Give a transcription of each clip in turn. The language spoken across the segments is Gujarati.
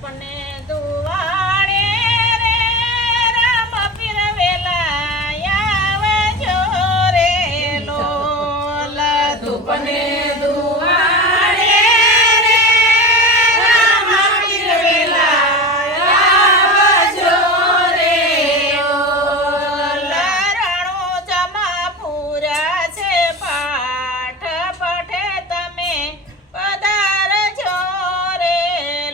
ધૂપને દુવાડે રે રામ પીર વેલા આવજો રે લોલ ધૂપને દુવાડે રે રામ પીર વેલા આવજો રે લોલ રણો જમા પૂરા છે પાઠ પઠે તમે પધારજો રે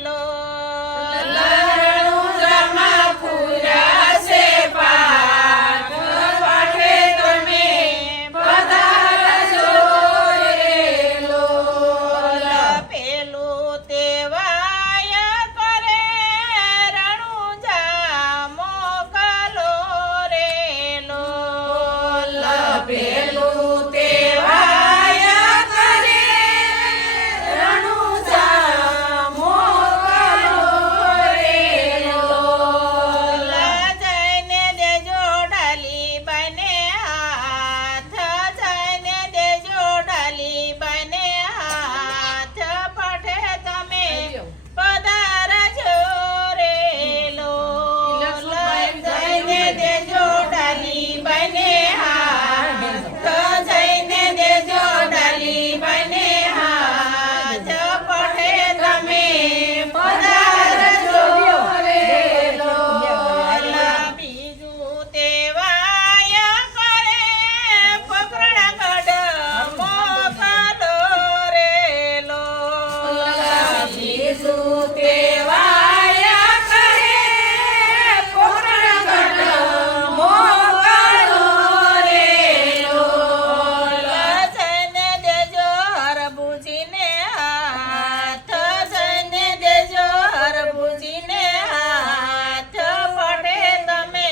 લોલ રણો જમા પૂરા છે પાઠ પઠે તમે પધારજો રે લોલ પેલું તેવાય કરે રણુજા મોકલો રે લોલ પેલું તેવાય કરે રણુજા મોકલો રે લોલ જઈને દેજો ડાલી બને હાથ જઈને દેજો ડાલી બને હાથ પઠે તમે પધારજો રે લોલ જઈને દેજો ડાલી બને હાથ જઈને દેજો ડાલી બને હાથ પઠે તમે પધારજો રે લોલ બીજું તેવાય કરે પકડગઢ મોકલો રે લોલ બીજું તેવાય કરે પકડગઢ મોકલો રે લોલ જઈને દેજો હરભુજીને હાથ જઈને દેજો હરભુજીને હાથ પઠે તમે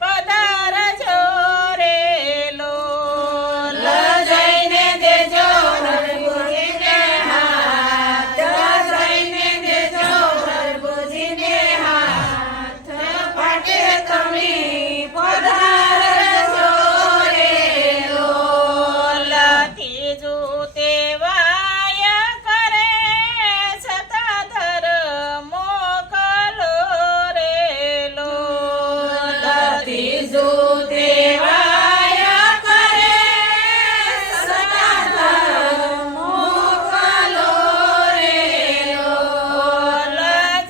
પધારજો રે લોલ જઈને દેજો હરભુજીને હાથ જઈને દેજો હરભુજીને હાથ પઠે તમે પધારજો રે લોલ ત્રીજું તેવાય કરે સતાધર મોકલો રે લોલ ત્રીજું તેવાય કરે સતાધર મોકલો રે લોલ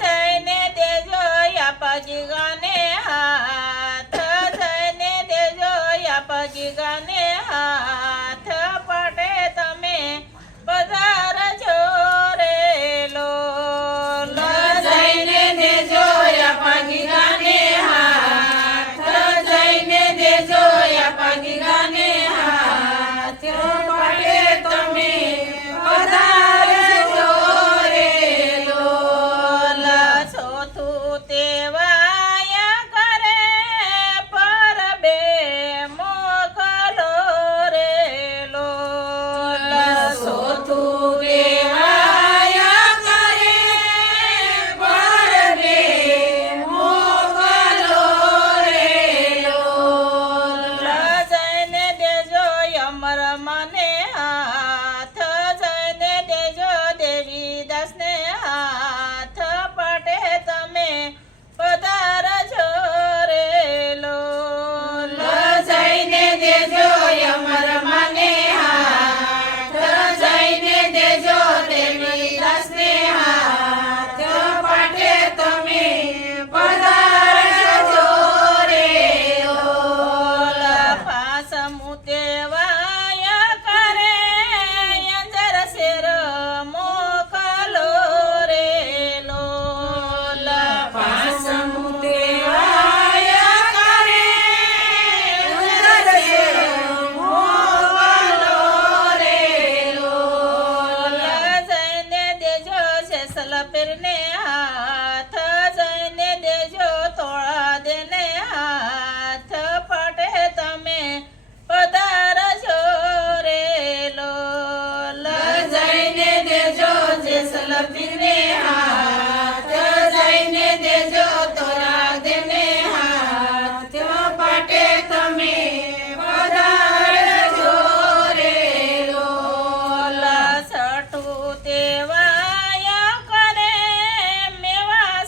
જઈને દેજો યાપાજી ગાને હાથ જઈને દેજો યાપાજી ગાને હાથ પઠે તમે પધારજો રે લોલ જઈને દેજો યાપાજી ગાને હાથ જઈને દેજો યાપાજી ગાને હાથ પઠે તમે પધારજો રે લોલ ચોથું તેવાય કરે પરબે મોકલો રે લોલ ચોથું તેવાય કરે પરબે મોકલો રે લોલ જઈને દેજો અમર મને હાથ જઈને દેજો દેવી દાસને હાથ પઠે તમે પધારજો રે લોલ જઈને દેજો અમર મને હાથ જઈને દેજો દેવી દાસને હાથ પઠે તમે પધારજો રે લોલ પાસમું તેવાય કરે અંજર શેર મોકલો રે લોલ પાસમું તેવાય કરે અંજર શેર મોકલો રે લોલ જઈને દેજો સેસલ પીરને હાથ જઈને દેજો તોળા દેને હાથ પઠે તમે પધારજો રે લોલ જઈને દેજો જેસલ પીરને હાથ જઈને દેજો તોળા દેને હાથ પઠે તમે પધારજો રે લોલ છઠું તેવાય કરે મેવા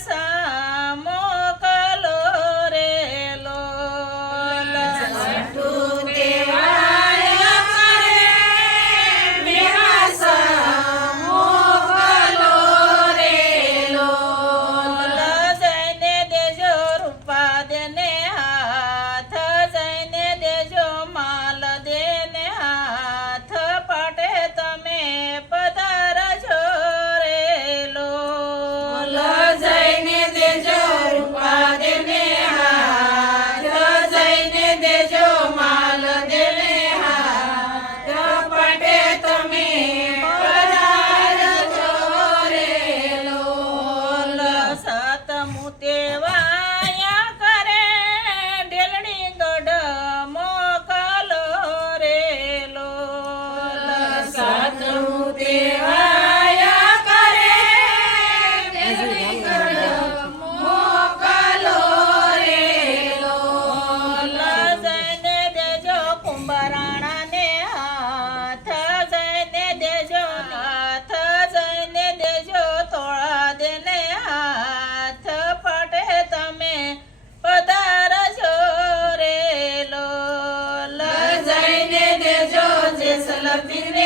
ધરતીને